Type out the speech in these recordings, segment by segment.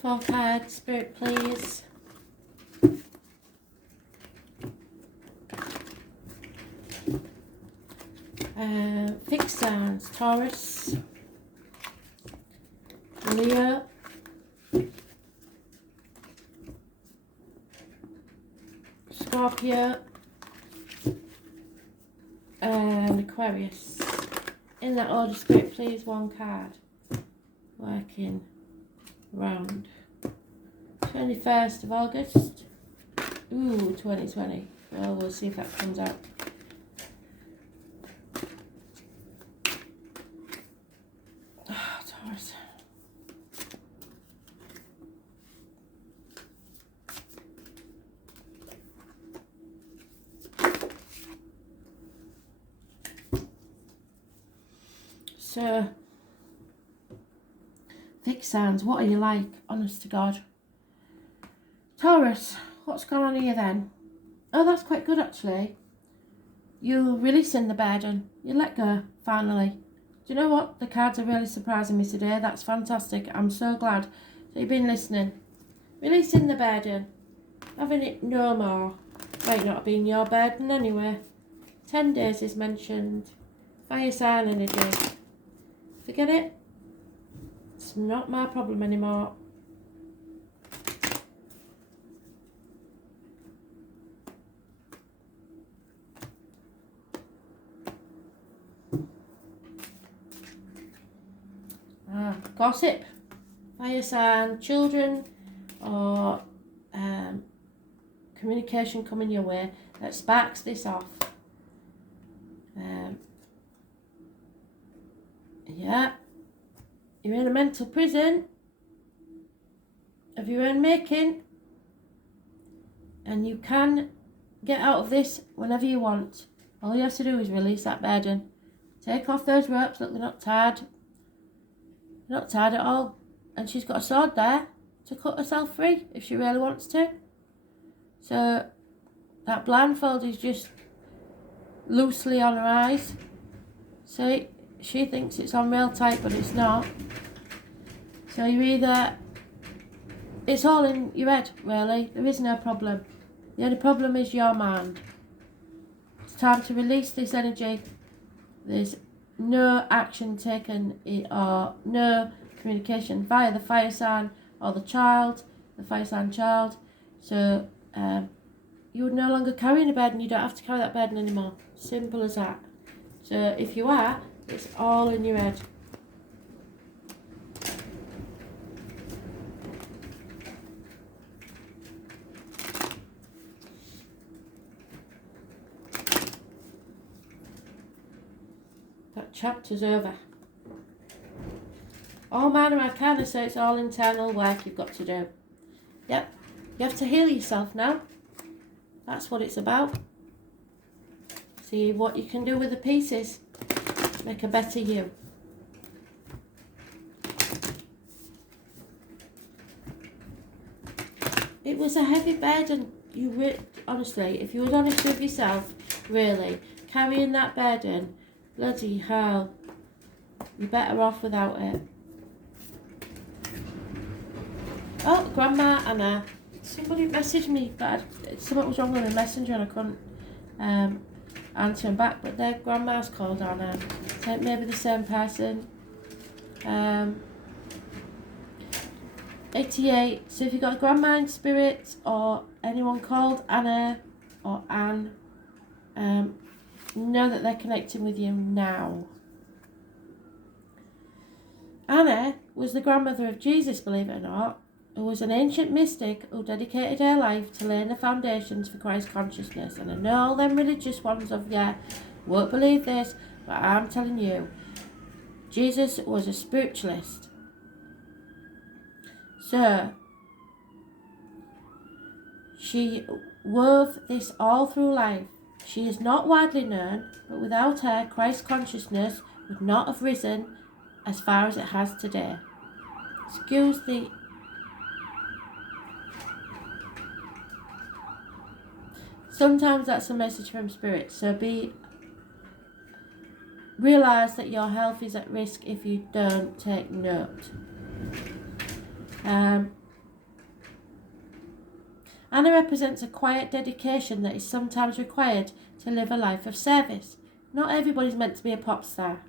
4 cards, Spirit, please. Fixed signs, Taurus, Leo, Scorpio, and Aquarius. In that order, Spirit, please, 1 card. Working round. 21st of August. Ooh, 2020. Well, we'll see if that comes out. Oh, Taurus. So, fixed signs, what are you like? Honest to God. Taurus, what's going on here then? Oh, that's quite good actually. You're releasing the burden. You let go, finally. Do you know what? The cards are really surprising me today. That's fantastic. I'm so glad that you've been listening. Releasing the burden. Having it no more. Might not have been your burden anyway. 10 days is mentioned. Fire sign energy. Forget it. It's not my problem anymore. Gossip, fire sign, children, or communication coming your way that sparks this off. Yeah, you're in a mental prison of your own making, and you can get out of this whenever you want. All you have to do is release that burden. Take off those ropes. Look, they're not tied. They're not tied at all. And she's got a sword there to cut herself free if she really wants to. So that blindfold is just loosely on her eyes. See, she thinks it's on real tight, but it's not. So you're either... It's all in your head, really. There is no problem. The only problem is your mind. It's time to release this energy. There's no action taken or no communication via the fire sign or the child, the fire sign child. So you're no longer carrying a burden. You don't have to carry that burden anymore. Simple as that. So if you are, it's all in your head. That chapter's over. All minor arcana, so it's all internal work you've got to do. Yep. You have to heal yourself now. That's what it's about. See what you can do with the pieces. Make a better you. It was a heavy burden. Honestly, if you were honest with yourself, really, carrying that burden, bloody hell, you're better off without it. Oh, Grandma Anna. Somebody messaged me, but something was wrong with the messenger and I couldn't answer him back. But their grandma's called Anna. So it may be the same person. 88. So if you've got a grandma in spirit or anyone called Anna or Anne, know that they're connecting with you now. Anna was the grandmother of Jesus, believe it or not, who was an ancient mystic who dedicated her life to laying the foundations for Christ consciousness. And I know all them religious ones of you won't believe this, but I'm telling you, Jesus was a spiritualist. So, she wove this all through life. She is not widely known, but without her, Christ consciousness would not have risen as far as it has today. Excuse the... Sometimes that's a message from spirit, so realise that your health is at risk if you don't take note. Anna represents a quiet dedication that is sometimes required to live a life of service. Not everybody's meant to be a pop star.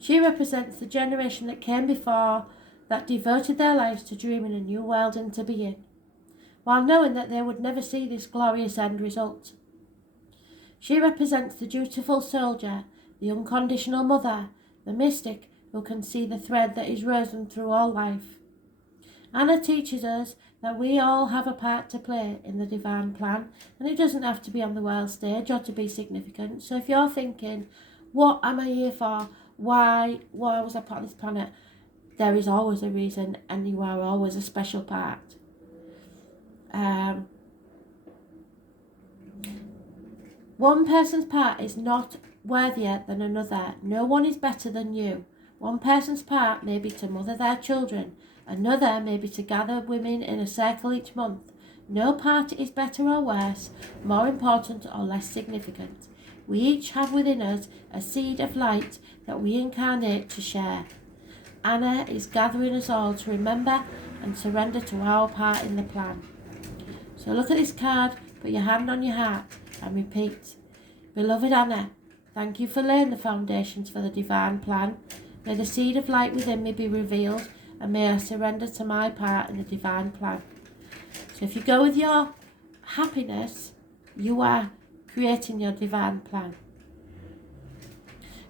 She represents the generation that came before, that devoted their lives to dreaming a new world into being, while knowing that they would never see this glorious end result. She represents the dutiful soldier, the unconditional mother, the mystic who can see the thread that is woven through all life. Anna teaches us that we all have a part to play in the divine plan, and it doesn't have to be on the world stage or to be significant. So if you're thinking, what am I here for? Why was I put on this planet? There is always a reason, and you are always a special part. One person's part is not worthier than another. No one is better than you. One person's part may be to mother their children. Another may be to gather women in a circle each month. No part is better or worse, more important or less significant. We each have within us a seed of light that we incarnate to share. Anna is gathering us all to remember and surrender to our part in the plan. So look at this card, put your hand on your heart and repeat. Beloved Anna, thank you for laying the foundations for the divine plan. May the seed of light within me be revealed, and may I surrender to my part in the divine plan. So if you go with your happiness, you are creating your divine plan.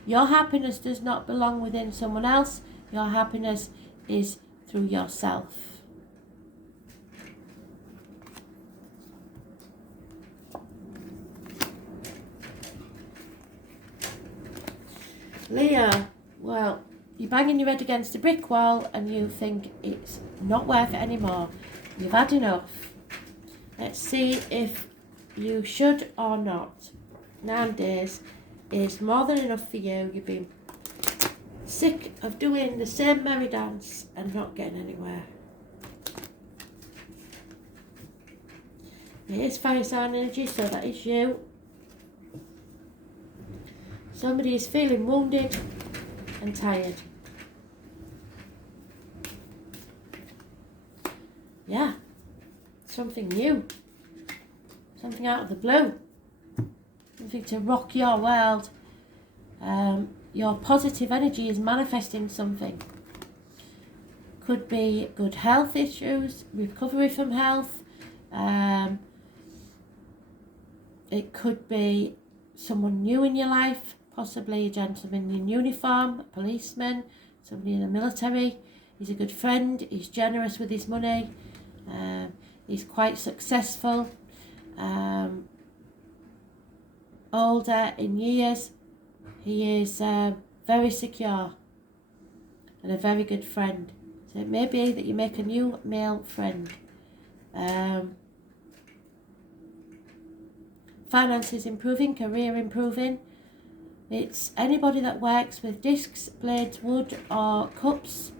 Your happiness does not belong within someone else. Your happiness is through yourself. Leo, well, you're banging your head against a brick wall and you think it's not worth it anymore. You've had enough. Let's see if you should or not. 9 days is more than enough for you. You've been sick of doing the same merry dance and not getting anywhere. It is fire sign energy, so that is you. Somebody is feeling wounded and tired. Yeah, something new. Something out of the blue. Something to rock your world. Your positive energy is manifesting something. Could be good health issues, recovery from health. It could be someone new in your life, possibly a gentleman in uniform, a policeman, somebody in the military. He's a good friend, he's generous with his money, he's quite successful, older in years. He is very secure and a very good friend. So it may be that you make a new male friend. Finances improving, career improving. It's anybody that works with discs, blades, wood or cups,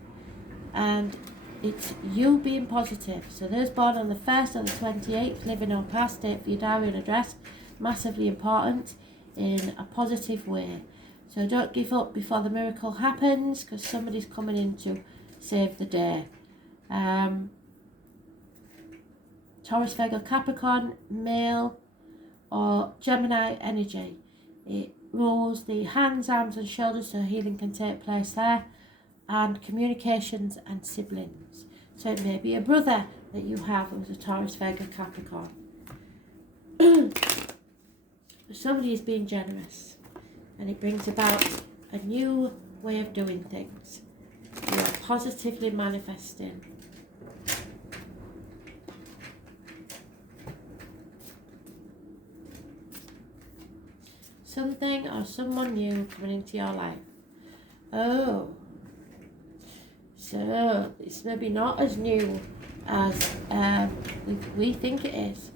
and it's you being positive. So those born on the 1st or the 28th, living or past, date for your diary and address, massively important in a positive way. So don't give up before the miracle happens, because somebody's coming in to save the day. Taurus, Virgo, Capricorn, male or Gemini energy. It rules the hands, arms and shoulders, so healing can take place there, and communications and siblings. So it may be a brother that you have who's a Taurus, Virgo, Capricorn. Somebody is being generous, and it brings about a new way of doing things. You are positively manifesting. Something or someone new coming into your life. Oh, so it's maybe not as new as we think it is.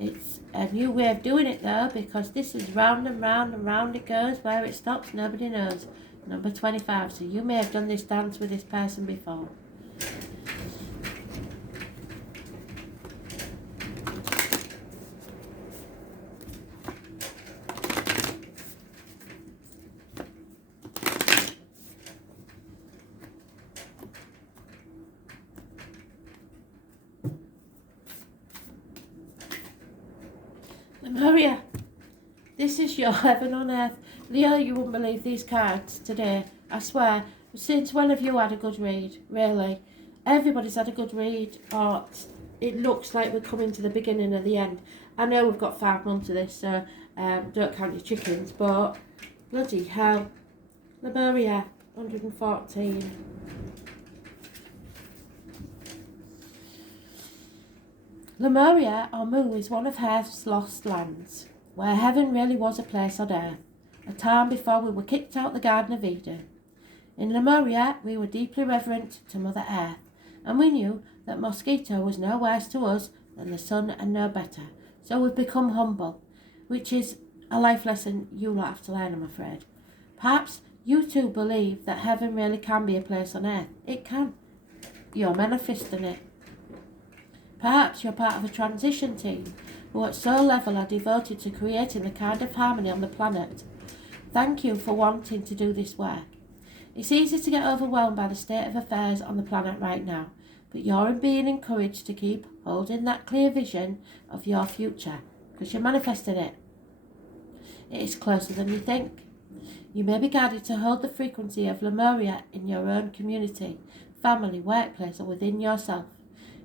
It's a new way of doing it though, because this is round and round and round it goes. Where it stops, nobody knows. Number 25. So you may have done this dance with this person before. Maria, this is your heaven on earth. Leo, you wouldn't believe these cards today. I swear, since when have you had a good read? Really? Everybody's had a good read. Or it looks like we're coming to the beginning of the end. I know we've got 5 months of this, so don't count your chickens, but bloody hell. Lemuria, 114. Lemuria, or Mu, is one of Earth's lost lands, where heaven really was a place on earth, a time before we were kicked out the Garden of Eden. In Lemuria, we were deeply reverent to Mother Earth, and we knew that mosquito was no worse to us than the sun and no better, so we've become humble, which is a life lesson you'll have to learn, I'm afraid. Perhaps you too believe that heaven really can be a place on earth. It can. You're manifesting it. Perhaps you're part of a transition team who at soul level are devoted to creating the kind of harmony on the planet. Thank you for wanting to do this work. It's easy to get overwhelmed by the state of affairs on the planet right now, but you're being encouraged to keep holding that clear vision of your future, because you're manifesting it. It is closer than you think. You may be guided to hold the frequency of Lemuria in your own community, family, workplace, or within yourself.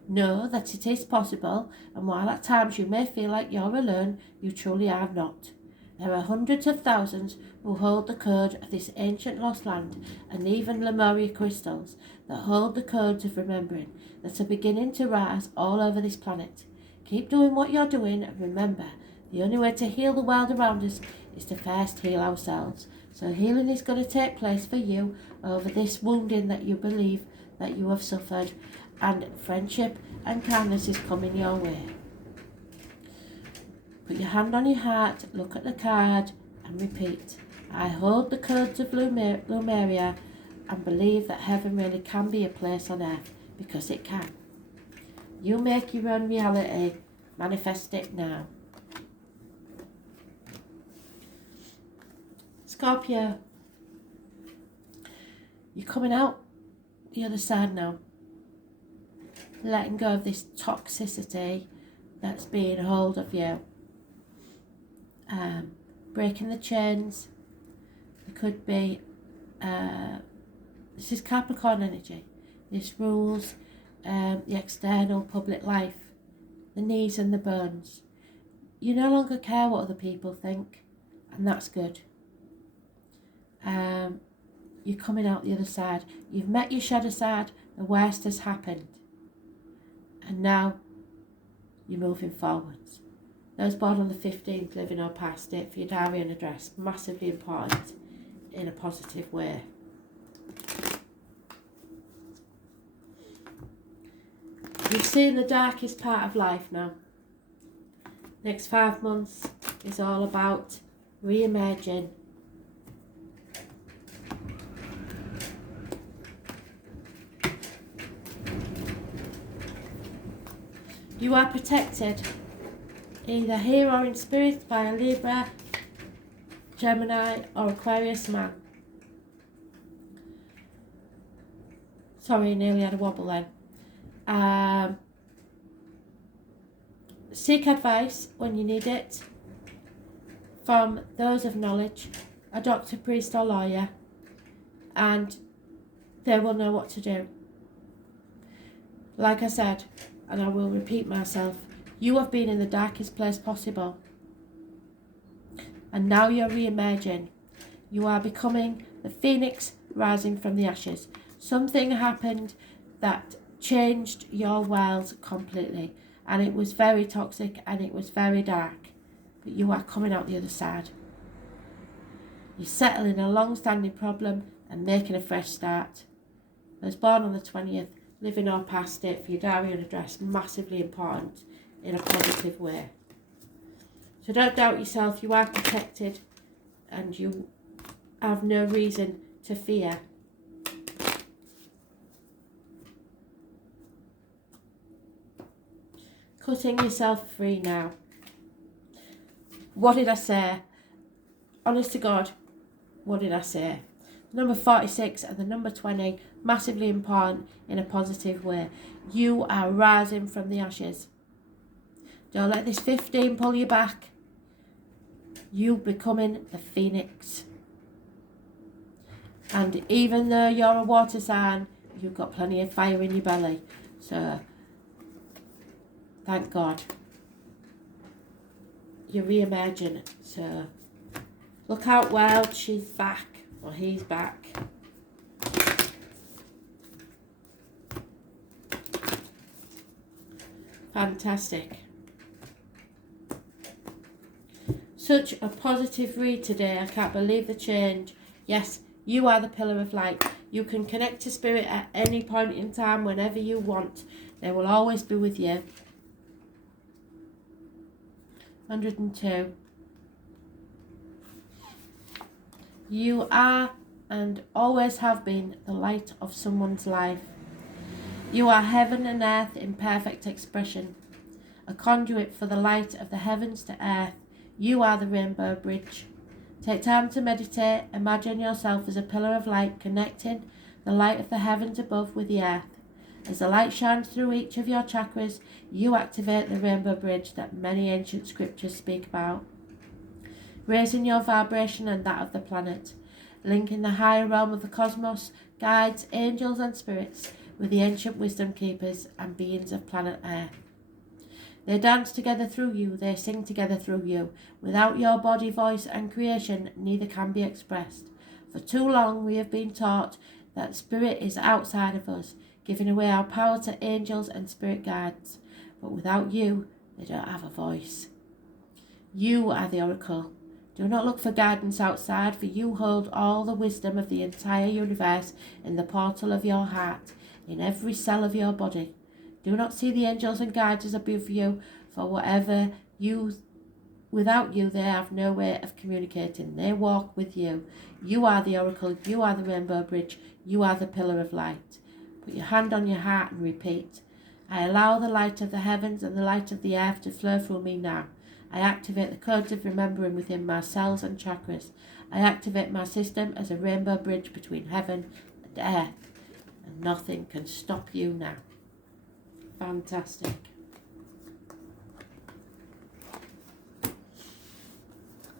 Know that it is possible, and while at times you may feel like you're alone, you truly are not. There are hundreds of thousands who hold the code of this ancient lost land, and even Lemuria crystals that hold the codes of remembering that are beginning to rise all over this planet. Keep doing what you're doing, and remember, the only way to heal the world around us is to first heal ourselves. So healing is going to take place for you over this wounding that you believe that you have suffered, and friendship and kindness is coming your way. Put your hand on your heart, look at the card, and repeat. I hold the codes of Lemuria and believe that heaven really can be a place on earth, because it can. You make your own reality. Manifest it now. Scorpio, you're coming out the other side now. Letting go of this toxicity that's being hold of you. Breaking the chains. It could be, this is Capricorn energy. This rules the external public life, the knees and the bones. You no longer care what other people think, and that's good. You're coming out the other side. You've met your shadow side. The worst has happened. And now you're moving forwards. Those born on the 15th, living or past it, for your diary and address, massively important in a positive way. You've seen the darkest part of life now. Next 5 months is all about re-emerging. You are protected, either here or in spirit, by a Libra, Gemini or Aquarius man. Sorry, nearly had a wobble then. Seek advice when you need it from those of knowledge, a doctor, priest or lawyer, and they will know what to do. Like I said, and I will repeat myself, you have been in the darkest place possible. And now you're re-emerging. You are becoming the phoenix rising from the ashes. Something happened that changed your world completely. And it was very toxic and it was very dark. But you are coming out the other side. You're settling a long-standing problem and making a fresh start. I was born on the 20th. Living or past it, for your diary and address, massively important in a positive way. So don't doubt yourself, you are protected and you have no reason to fear. Cutting yourself free now. What did I say? Honest to God, what did I say? Number 46 and the number 20, massively important in a positive way. You are rising from the ashes. Don't let this 15 pull you back. You becoming the phoenix. And even though you're a water sign, you've got plenty of fire in your belly. So, thank God. You're re-emerging. So, look out, world, she's back. Or he's back. Fantastic. Such a positive read today. I can't believe the change. Yes, you are the pillar of light. You can connect to spirit at any point in time, whenever you want. They will always be with you. 102. You are and always have been the light of someone's life. You are heaven and earth in perfect expression, a conduit for the light of the heavens to earth. You are the rainbow bridge. Take time to meditate. Imagine yourself as a pillar of light connecting the light of the heavens above with the earth. As the light shines through each of your chakras, you activate the rainbow bridge that many ancient scriptures speak about, raising your vibration and that of the planet, linking the higher realm of the cosmos, guides, angels and spirits with the ancient wisdom keepers and beings of planet Earth. They dance together through you, they sing together through you. Without your body, voice and creation, neither can be expressed. For too long we have been taught that spirit is outside of us, giving away our power to angels and spirit guides. But without you, they don't have a voice. You are the oracle. Do not look for guidance outside, for you hold all the wisdom of the entire universe in the portal of your heart, in every cell of your body. Do not see the angels and guides as above you, for without you they have no way of communicating. They walk with you. You are the oracle, you are the rainbow bridge, you are the pillar of light. Put your hand on your heart and repeat. I allow the light of the heavens and the light of the earth to flow through me now. I activate the codes of remembering within my cells and chakras. I activate my system as a rainbow bridge between heaven and earth. And nothing can stop you now. Fantastic.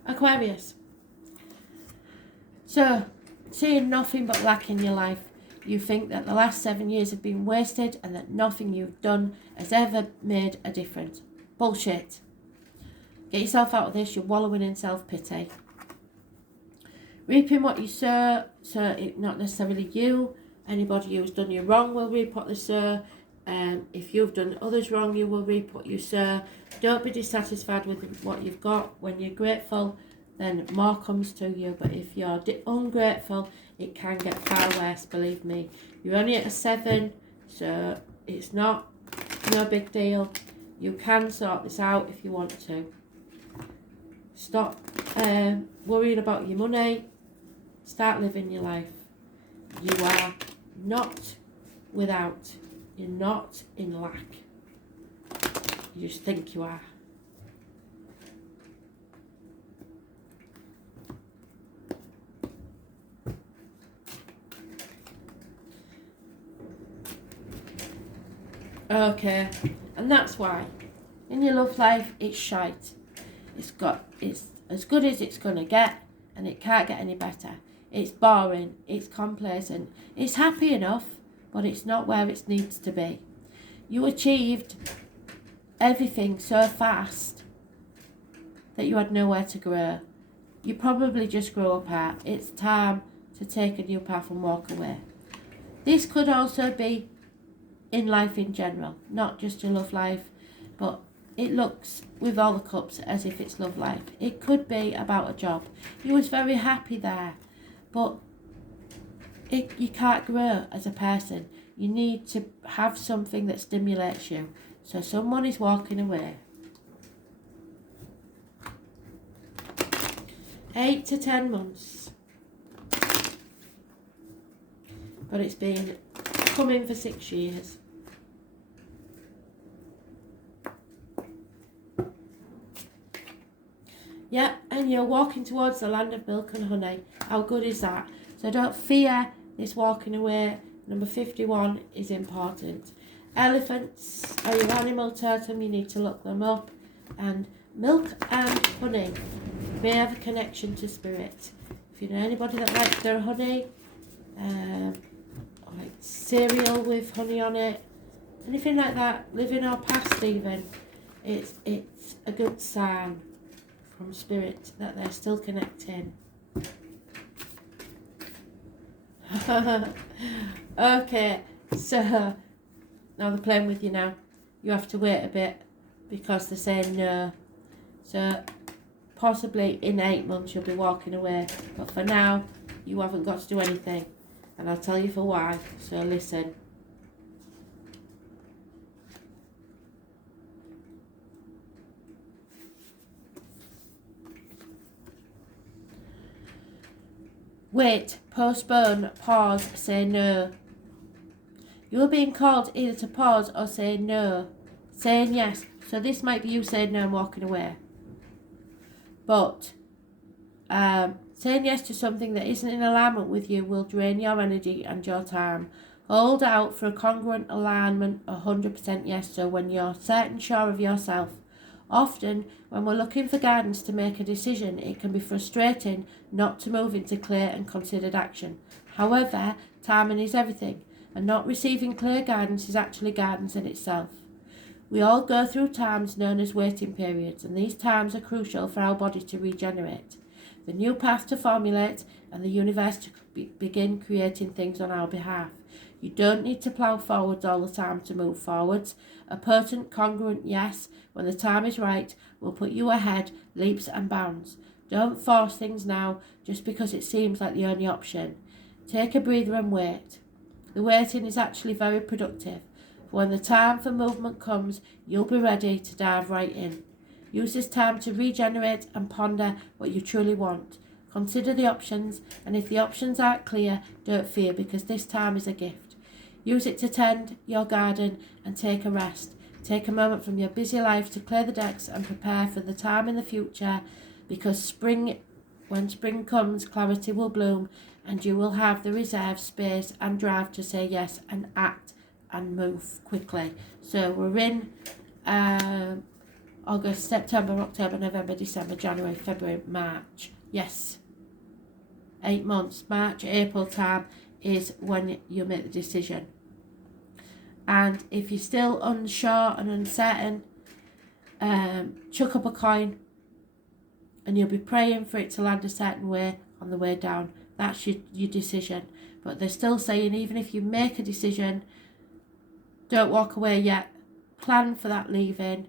Aquarius. So, seeing nothing but lack in your life, you think that the last 7 years have been wasted and that nothing you've done has ever made a difference. Bullshit. Get yourself out of this. You're wallowing in self-pity. Reaping what you sow, so it not necessarily you. Anybody who's done you wrong will reap what they sow. If you've done others wrong, you will reap what you sow. Don't be dissatisfied with what you've got. When you're grateful, then more comes to you. But if you're ungrateful, it can get far worse, believe me. You're only at a 7, so it's no big deal. You can sort this out if you want to. Stop worrying about your money. Start living your life. You are not without. You're not in lack. You just think you are. Okay, and that's why in your love life it's shite. It's as good as it's gonna get, and it can't get any better. It's boring, it's complacent, it's happy enough, but it's not where it needs to be. You achieved everything so fast that you had nowhere to grow. You probably just grew apart. It's time to take a new path and walk away. This could also be in life in general, not just your love life, but it looks with all the cups as if it's love life. It could be about a job. You was very happy there, but you can't grow as a person. You need to have something that stimulates you. So someone is walking away. 8 to 10 months. But it's been coming for 6 years. Yep, and you're walking towards the land of milk and honey. How good is that? So don't fear this walking away. Number 51 is important. Elephants are your animal totem. You need to look them up. And milk and honey. You may have a connection to spirit. If you know anybody that likes their honey, like cereal with honey on it, anything like that, living or past even, it's a good sign from spirit that they're still connecting. Okay, so now they're playing with you now. You have to wait a bit because they're saying no. So possibly in 8 months you'll be walking away. But for now, you haven't got to do anything. And I'll tell you for why. So listen. Wait, postpone, pause, say no. You are being called either to pause or say no. Saying yes. So this might be you saying no and walking away. But saying yes to something that isn't in alignment with you will drain your energy and your time. Hold out for a congruent alignment, 100% yes, so when you're certain sure of yourself. Often, when we're looking for guidance to make a decision, it can be frustrating not to move into clear and considered action. However, timing is everything, and not receiving clear guidance is actually guidance in itself. We all go through times known as waiting periods, and these times are crucial for our body to regenerate, the new path to formulate, and the universe to begin creating things on our behalf. You don't need to plough forwards all the time to move forwards. A potent, congruent yes, when the time is right, will put you ahead, leaps and bounds. Don't force things now just because it seems like the only option. Take a breather and wait. The waiting is actually very productive. When the time for movement comes, you'll be ready to dive right in. Use this time to regenerate and ponder what you truly want. Consider the options, and if the options aren't clear, don't fear, because this time is a gift. Use it to tend your garden and take a rest. Take a moment from your busy life to clear the decks and prepare for the time in the future, because when spring comes, clarity will bloom, and you will have the reserve, space and drive to say yes and act and move quickly. So we're in August, September, October, November, December, January, February, March. Yes. 8 months. March, April time is when you make the decision. And if you're still unsure and uncertain, chuck up a coin and you'll be praying for it to land a certain way on the way down. That's your decision. But they're still saying even if you make a decision, don't walk away yet. Plan for that leaving.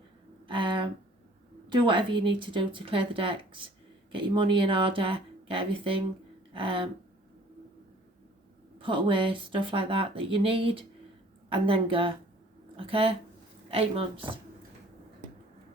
Do whatever you need to do to clear the decks. Get your money in order. Get everything. Put away stuff like that you need. And then go. Okay? 8 months.